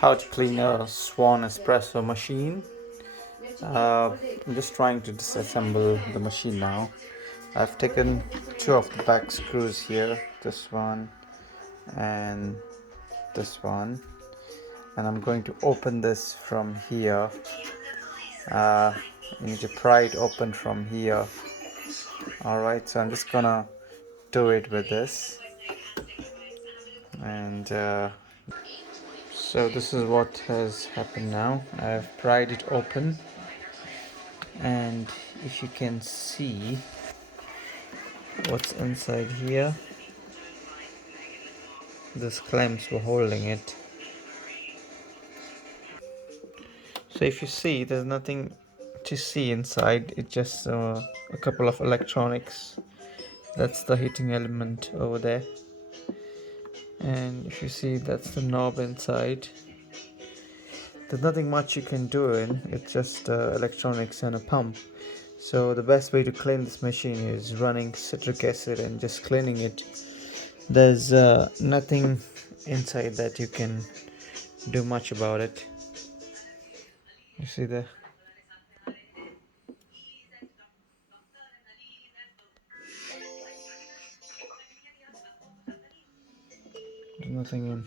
How to clean a Swan Espresso machine. I'm just trying to disassemble the machine now. I've taken two of the back screws here, this one and this one, and I'm going to open this from here. You need to pry it open from here. Alright, so I'm just gonna do it with this, and so this is what has happened now. I've pried it open, and if you can see what's inside here, these clamps were holding it. So if you see, there's nothing to see inside. It's just a couple of electronics. That's the heating element over there, and if you see, that's the knob inside. There's nothing much you can do in it's just electronics and a pump. So the best way to clean this machine is running citric acid and just cleaning it. There's nothing inside that you can do much about it. You see there? There's nothing in.